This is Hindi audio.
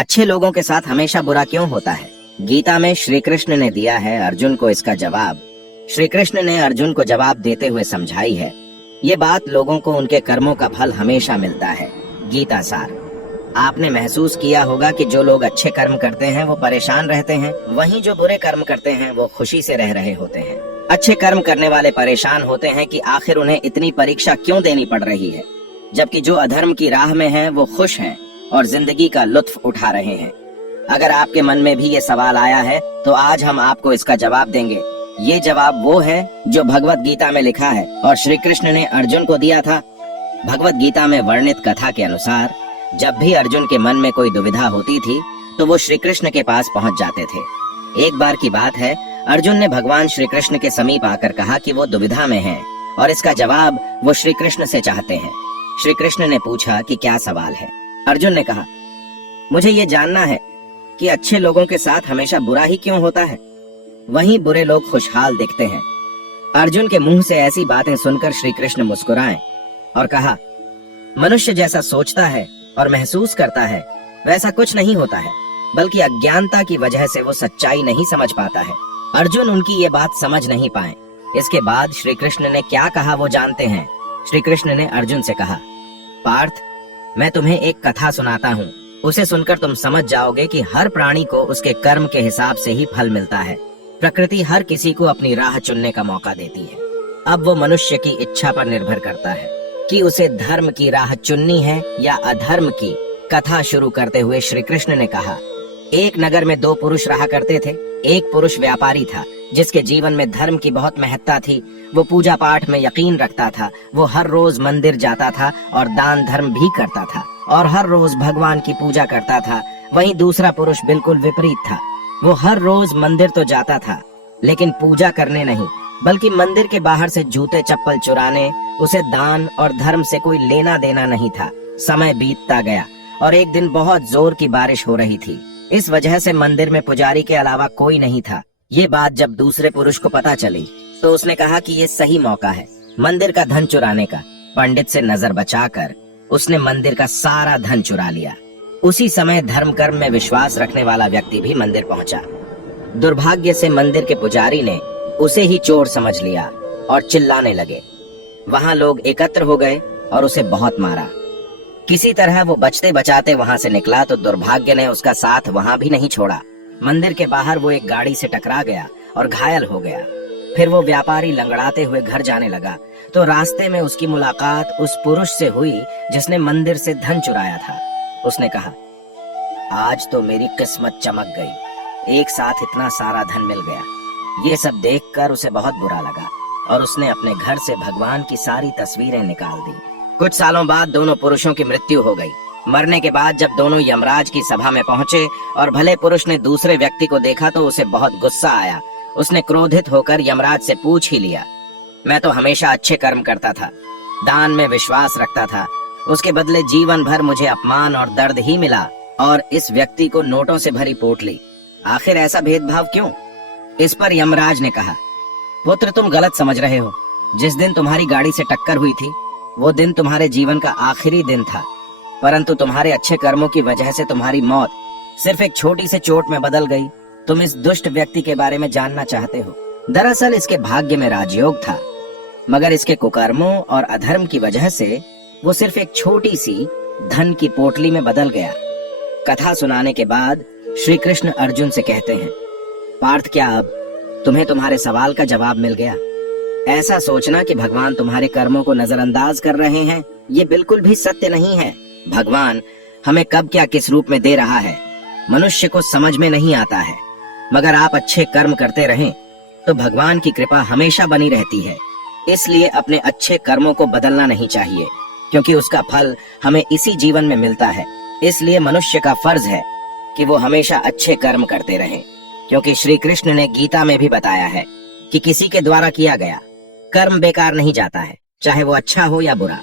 अच्छे लोगों के साथ हमेशा बुरा क्यों होता है? गीता में श्री कृष्ण ने दिया है अर्जुन को इसका जवाब। श्री कृष्ण ने अर्जुन को जवाब देते हुए समझाई है, ये बात लोगों को उनके कर्मों का फल हमेशा मिलता है। गीता सार। आपने महसूस किया होगा कि जो लोग अच्छे कर्म करते हैं वो परेशान रहते हैं, वहीं जो बुरे कर्म करते हैं वो खुशी से रह रहे होते हैं। अच्छे कर्म करने वाले परेशान होते हैं कि आखिर उन्हें इतनी परीक्षा क्यों देनी पड़ रही है, जबकि जो अधर्म की राह में हैं वो खुश हैं और जिंदगी का लुत्फ उठा रहे हैं। अगर आपके मन में भी ये सवाल आया है तो आज हम आपको इसका जवाब देंगे। ये जवाब वो है जो भगवत गीता में लिखा है और श्री कृष्ण ने अर्जुन को दिया था। भगवत गीता में वर्णित कथा के अनुसार जब भी अर्जुन के मन में कोई दुविधा होती थी तो वो श्री कृष्ण के पास पहुंच जाते थे। एक बार की बात है, अर्जुन ने भगवान श्री कृष्ण के समीप आकर कहा कि वो दुविधा में हैं और इसका जवाब वो श्री कृष्ण से चाहते हैं। श्री कृष्ण ने पूछा कि क्या सवाल है? अर्जुन ने कहा, मुझे ये जानना है कि अच्छे लोगों के साथ हमेशा बुरा ही क्यों होता है, वहीं बुरे लोग खुशहाल दिखते हैं। अर्जुन के मुंह से ऐसी बातें सुनकर श्री कृष्ण मुस्कुराए और कहा, मनुष्य जैसा सोचता है और महसूस करता है वैसा कुछ नहीं होता है, बल्कि अज्ञानता की वजह से वो सच्चाई नहीं समझ पाता है। अर्जुन उनकी ये बात समझ नहीं पाए। इसके बाद श्री कृष्ण ने क्या कहा वो जानते हैं। श्री कृष्ण ने अर्जुन से कहा, पार्थ, मैं तुम्हें एक कथा सुनाता हूँ, उसे सुनकर तुम समझ जाओगे कि हर प्राणी को उसके कर्म के हिसाब से ही फल मिलता है। प्रकृति हर किसी को अपनी राह चुनने का मौका देती है। अब वो मनुष्य की इच्छा पर निर्भर करता है कि उसे धर्म की राह चुननी है या अधर्म की। कथा शुरू करते हुए श्री कृष्ण ने कहा, एक नगर में दो पुरुष रहा करते थे। एक पुरुष व्यापारी था जिसके जीवन में धर्म की बहुत महत्ता थी। वो पूजा पाठ में यकीन रखता था। वो हर रोज मंदिर जाता था और दान धर्म भी करता था और हर रोज भगवान की पूजा करता था। वहीं दूसरा पुरुष बिल्कुल विपरीत था। वो हर रोज मंदिर तो जाता था लेकिन पूजा करने नहीं, बल्कि मंदिर के बाहर से जूते चप्पल चुराने। उसे दान और धर्म से कोई लेना देना नहीं था। समय बीतता गया और एक दिन बहुत जोर की बारिश हो रही थी। इस वजह से मंदिर में पुजारी के अलावा कोई नहीं था। ये बात जब दूसरे पुरुष को पता चली तो उसने कहा कि ये सही मौका है मंदिर का धन चुराने का। पंडित से नजर बचाकर उसने मंदिर का सारा धन चुरा लिया। उसी समय धर्म कर्म में विश्वास रखने वाला व्यक्ति भी मंदिर पहुंचा। दुर्भाग्य से मंदिर के पुजारी ने उसे ही चोर समझ लिया और चिल्लाने लगे। वहां लोग एकत्र हो गए और उसे बहुत मारा। किसी तरह वो बचते बचाते वहां से निकला तो दुर्भाग्य ने उसका साथ वहां भी नहीं छोड़ा। मंदिर के बाहर वो एक गाड़ी से टकरा गया और घायल हो गया। फिर वो व्यापारी लंगड़ाते हुए घर जाने लगा तो रास्ते में उसकी मुलाकात उस पुरुष से हुई जिसने मंदिर से धन चुराया था। उसने कहा, आज तो मेरी किस्मत चमक गई, एक साथ इतना सारा धन मिल गया। ये सब देखकर उसे बहुत बुरा लगा और उसने अपने घर से भगवान की सारी तस्वीरें निकाल दी। कुछ सालों बाद दोनों पुरुषों की मृत्यु हो गई। मरने के बाद जब दोनों यमराज की सभा में पहुंचे और भले पुरुष ने दूसरे व्यक्ति को देखा तो उसे बहुत गुस्सा आया। उसने क्रोधित होकर यमराज से पूछ ही लिया, मैं तो हमेशा अच्छे कर्म करता था, दान में विश्वास रखता था, उसके बदले जीवन भर मुझे अपमान और दर्द ही मिला और इस व्यक्ति को नोटों से भरी पोटली, आखिर ऐसा भेदभाव क्यों? इस पर यमराज ने कहा, पुत्र, तुम गलत समझ रहे हो। जिस दिन तुम्हारी गाड़ी से टक्कर हुई थी वो दिन तुम्हारे जीवन का आखिरी दिन था, परंतु तुम्हारे अच्छे कर्मों की वजह से तुम्हारी मौत सिर्फ एक छोटी से चोट में बदल गई। तुम इस दुष्ट व्यक्ति के बारे में जानना चाहते हो। दरअसल इसके भाग्य में राजयोग था, मगर इसके कुकर्मों और अधर्म की वजह से वो सिर्फ एक छोटी सी धन की पोटली में बदल गया। कथा सुनाने के बाद श्री कृष्ण अर्जुन से कहते हैं, पार्थ, क्या अब तुम्हें तुम्हारे सवाल का जवाब मिल गया? ऐसा सोचना कि भगवान तुम्हारे कर्मों को नजरअंदाज कर रहे हैं, ये बिल्कुल भी सत्य नहीं है। भगवान हमें कब क्या किस रूप में दे रहा है मनुष्य को समझ में नहीं आता है, मगर आप अच्छे कर्म करते रहें तो भगवान की कृपा हमेशा बनी रहती है। इसलिए अपने अच्छे कर्मों को बदलना नहीं चाहिए, क्योंकि उसका फल हमें इसी जीवन में मिलता है। इसलिए मनुष्य का फर्ज है कि वो हमेशा अच्छे कर्म करते रहें, क्योंकि श्री कृष्ण ने गीता में भी बताया है कि किसी के द्वारा किया गया कर्म बेकार नहीं जाता है, चाहे वो अच्छा हो या बुरा।